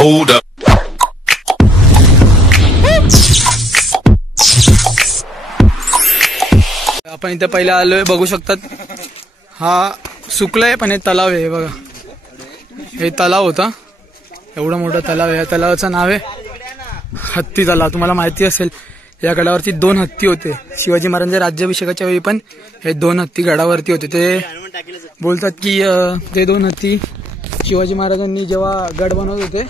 Hold up. आपण इथे पहिले आलोय, बघू शकतात. हा सुकलाय पण हे तलाव आहे बघा. हे तलाव होता, एवढा मोठा तलाव आहे. या तलावाचं नाव आहे हत्ती तलाव. तुम्हाला माहिती असेल या गडावरती 2 हत्ती होते. शिवाजी महाराजांच्या राज्याभिषेकाच्या वेळी पण हे 2 हत्ती गडावरती होते. ते बोलतात की ते 2 हत्ती शिवाजी महाराजांनी जेव्हा गड बनवत होते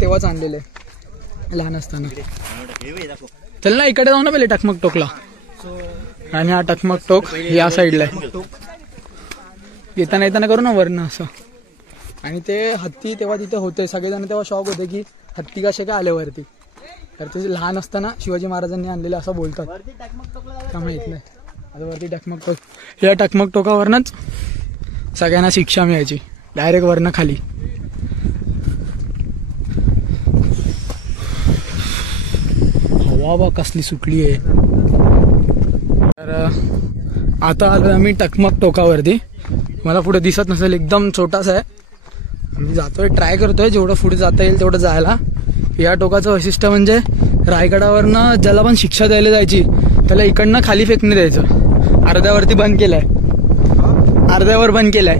तेव्हाच आणलेले लहान असताना. चल ना इकडे जाऊ ना पहिले टकमक टोकला. आणि हा टकमक टोक या साईडला आहे. येताना येताना करू ना वरनं असं. आणि ते हत्ती तेव्हा तिथे होते. सगळेजण तेव्हा शॉक होते की हत्ती कसे काय आले वरती. तर ते लहान असताना शिवाजी महाराजांनी आणलेले असं बोलतात. का माहित नाही. आता वरती टकमक टोक, या टकमक टोकावरनच सगळ्यांना शिक्षा मिळायची डायरेक्ट वरनं खाली. हवा बा कसली सुटली आहे. तर आता आलोय आम्ही टकमक टोकावरती. मला पुढे दिसत नसेल, एकदम छोटासा आहे. आम्ही जातोय, ट्राय करतोय जेवढं पुढे जाता येईल तेवढं जायला. या टोकाचं वैशिष्ट्य म्हणजे रायगडावरनं ज्याला पण शिक्षा द्यायला जायची त्याला इकडनं खाली फेकणे द्यायचं. अर्ध्यावरती बंद केलंय, अर्ध्यावर बंद केलंय.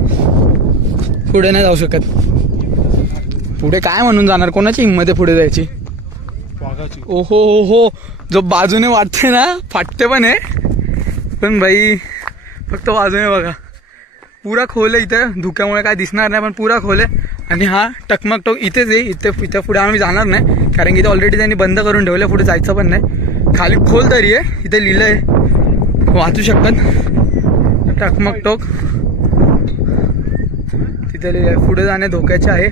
पुढे नाही जाऊ शकत. पुढे काय म्हणून जाणार, कोणाची हिंमत आहे पुढे जायची. ओहो हो हो, जो बाजूने वाटते ना फाटते पण आहे. पण भाई फक्त बाजूने बघा, पुरा खोल आहे. इथं धुक्यामुळे काय दिसणार नाही पण पुरा खोल आहे. आणि हा टकमक टोक इथेच आहे. इथे पुढे आम्ही जाणार नाही कारण की इथे ऑलरेडी त्यांनी बंद करून ठेवलं. पुढे जायचं पण नाही. खाली खोल दरी आहे, इथे लिहिलंय, वाचू शकतात टकमक टोक तिथे लिहिलंय. पुढे जाणे धोक्याचे आहे.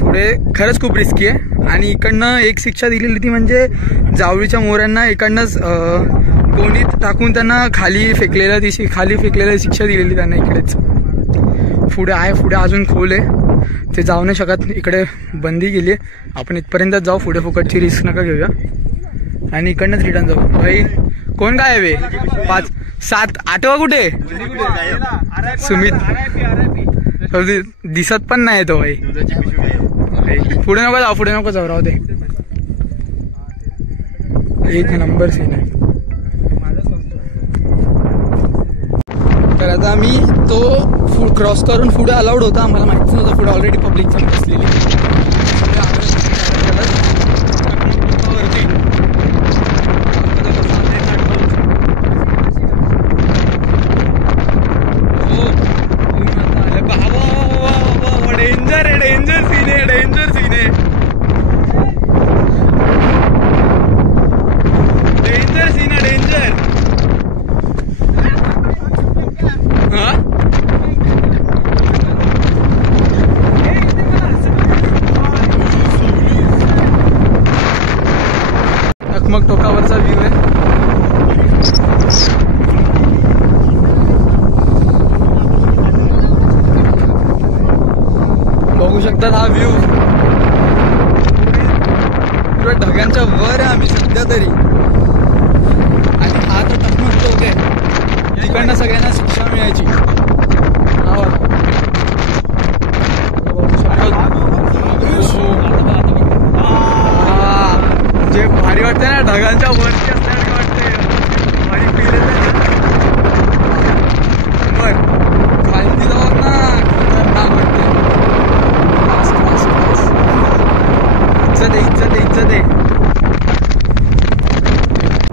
पुढे खरंच खूप रिस्की आहे. आणि इकडनं एक शिक्षा दिलेली ती म्हणजे जावळीच्या मोऱ्यांना इकडनंच कोणीत टाकून त्यांना खाली फेकलेलं, ती खाली फेकलेली शिक्षा दिलेली त्यांना इकडेच. पुढे आहे, पुढे अजून खोल आहे, ते जाऊ नाही शकत. इकडे बंदी केली आहे. आपण इथपर्यंतच जाऊ, पुढे फुकटची रिस्क नका घेऊया. आणि इकडनंच रिटर्न जाऊ. भाई कोण काय हवे 5 7 8वा कुठे सुमित दिसत पण नाही तो. भाई पुढे नको जाऊ, पुढे नको जाऊ, राहू दे. एक नंबर सीन आहे. तर आता आम्ही तो क्रॉस करून पुढे अलाउड होता. आम्हाला माहितीच नव्हतं पुढे ऑलरेडी पब्लिक जम असलेली. डेंजर आहे, डेंजर सीन आहे, डेंजर सीन आहे, डेंजर सीन आहे, डेंजर. टकमक टोकावरचा व्ह्यू आहे. बघू शकतात हा व्ह्यू. पुऱ्या ढगांच्या वर आहे आम्ही सध्या तरी. आणि हा तर टकमक टोक आहे, तिकडनं सगळ्यांना शिक्षा मिळायची. जे भारी वाटते ना ढगांच्या वरती असल्याने वाटते. भारी फील येते. बर खाली जाऊ ना, खतरनाक वाटते. इज्जत आहे, इज्जत आहे, इज्जत आहे.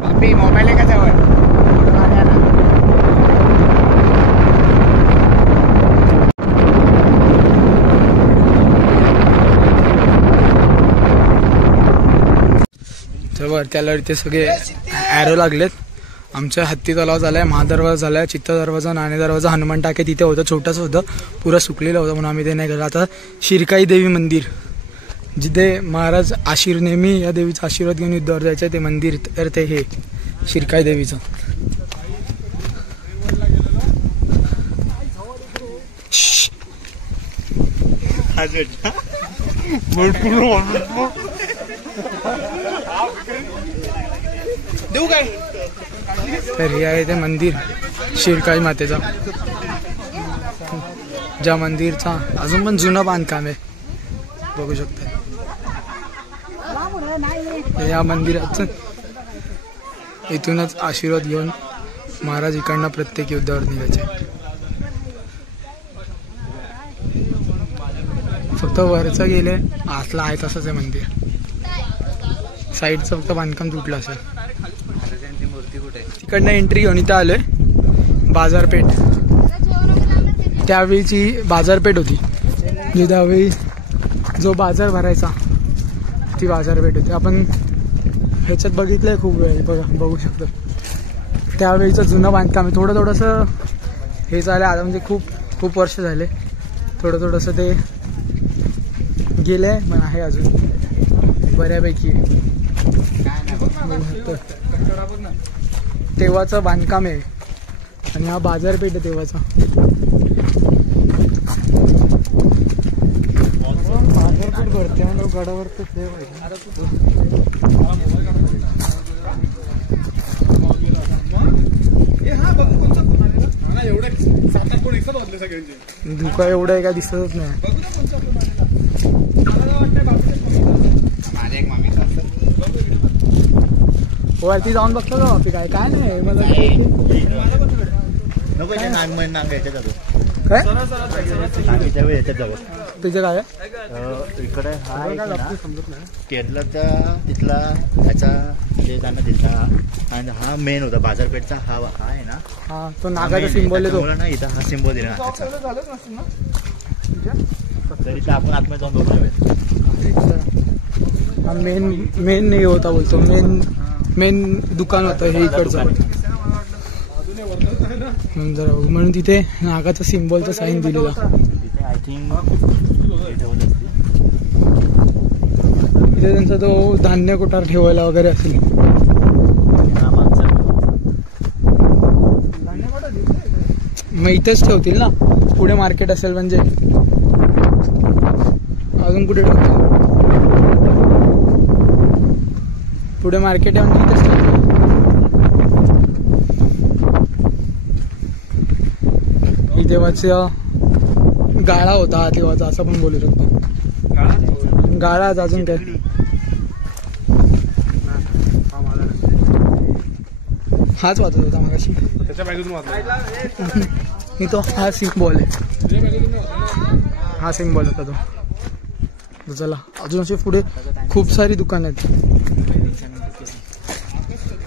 बापी मोबाईल आहे का जवळ. तर त्याला इथे सगळे ॲरो लागलेत. आमच्या हत्ती तलाव झालाय, महादरवाजा झालाय, चित्त दरवाजा, नाणे दरवाजा, हनुमान टाके तिथे होतं, छोटंसं होतं, पुरा सुकलेलं होतं म्हणून आम्ही ते नाही केलं. आता शिरकाई देवी मंदिर जिथे महाराज नेहमी या देवीचा आशीर्वाद घेऊन युद्धावर जायचं ते मंदिर. तर ते हे शिरकाई देवीचं. देऊ काय. तर हे आहे ते मंदिर शिरकाई मातेचा. ज्या मंदिरचा अजून पण जुनं बांधकाम आहे बघू शकता. या मंदिराचं इथूनच आशीर्वाद घेऊन महाराज इकडनं प्रत्येक युद्धावर निघायचे. फक्त वरचं गेले आतला आहे तसंच आहे मंदिर. साईडचं फक्त बांधकाम तुटलं असेल. तिकडनं एंट्री घेऊन इथं आलोय. बाजारपेठ त्यावेळीची बाजारपेठ होती जी त्यावेळी जो बाजार भरायचा ती बाजारपेठ होती. आपण ह्याच्यात बघितलंय खूप वेळ. बघू शकतो त्यावेळीचं जुनं बांधकाम आहे. थोडंसं हे झालं आता म्हणजे खूप वर्ष झाले. थोडंसं ते गेलंय पण आहे अजून बऱ्यापैकी. तेव्हाचं बांधकाम आहे आणि हा बाजारपेठ आहे तेव्हाचा. बाजारपेठ भरते गडावर धुका एवढं आहे का दिसतच नाही. वरती जाऊन बघतो का बापी काय काय नाही मला काय तिथे काय इकडे केरळचा तिथला ह्याचा जे त्यांना दिलता आणि हा मेन होता बाजारपेठचा. हा आहे ना, हा तो नागाचा सिम्बॉल आहे तो ना. इथं हा सिम्बॉल दिला तरी आपण आतमध्ये जाऊन बघूया. हा मेन नाही होता बोलतो. मेन दुकान होतं हे इकडचं. म्हणून तिथे नागाचा सिम्बॉलचा साईन दिलेला. आय थिंक तिथे त्यांचा तो धान्य कोठार ठेवायला वगैरे असेल. मग इथेच ठेवतील ना. पुढे मार्केट असेल म्हणजे अजून कुठे ठेवतील. पुढे मार्केट आहे म्हणजे इथेच ठेवतील. तेव्हाचा गाळा होता तेव्हाचा असं पण बोलू शकतो. गाळाच अजून काय. हाच वाचत होता मागाशी. मी तो हा सिम्बॉल आहे. हा सिम्बॉल होता तो. चला अजून असे पुढे खूप सारी दुकानं आहेत.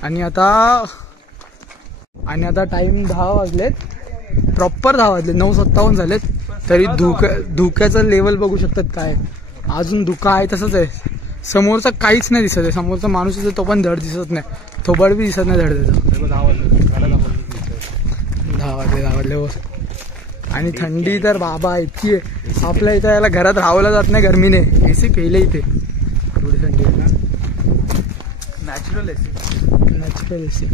आणि आता टाइम 10 वाजलेत. प्रॉपर 10 वाजले. 9:57 झालेत तरी धुक्याचं लेवल बघू शकतात काय. अजून धुका आहे तसंच आहे. समोरचा काहीच नाही दिसत आहे. समोरचा माणूस आहे तो पण धड दिसत नाही. थोबड बी दिसत नाही धड त्याचं. 10 वाजले बस. आणि थंडी तर बाबा इतकी आहे. आपल्या इथं याला घरात राहावलं जात नाही गरमीने. एसी केले इथे एवढी थंडी आहे. Natural AC.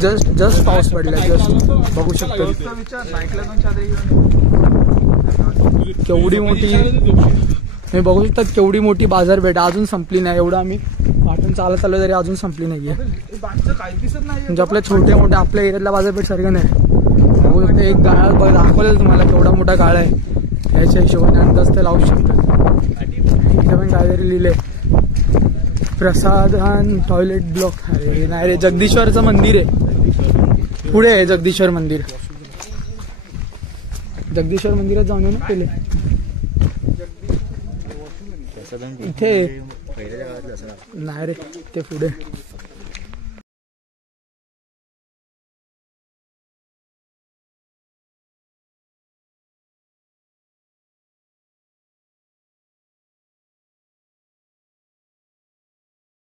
जस्ट पाऊस पडला. जस्ट बघू शकतो केवढी मोठी. मी बघू शकतात केवढी मोठी बाजारपेठ अजून संपली नाही. एवढं आम्ही वाटून चालत आलो तरी अजून संपली नाहीये. म्हणजे आपल्या छोट्या मोठ्या आपल्या एरियातल्या बाजारपेठ सारखं नाही. बघू शकतो एक गाळा दाखवलेलं तुम्हाला केवढा मोठा गाळा आहे. ह्याच्या हिशोबाने अंदाज ते लावू शकतात. इथे पण काहीतरी लिहिले प्रसादान टॉयलेट ब्लॉक. अरे नाही रे जगदीश्वरचं मंदिर आहे. पुढे आहे जगदीश्वर मंदिर. जगदीश्वर मंदिरात जाऊन ना पहिले. इथे नाही रे ते पुढे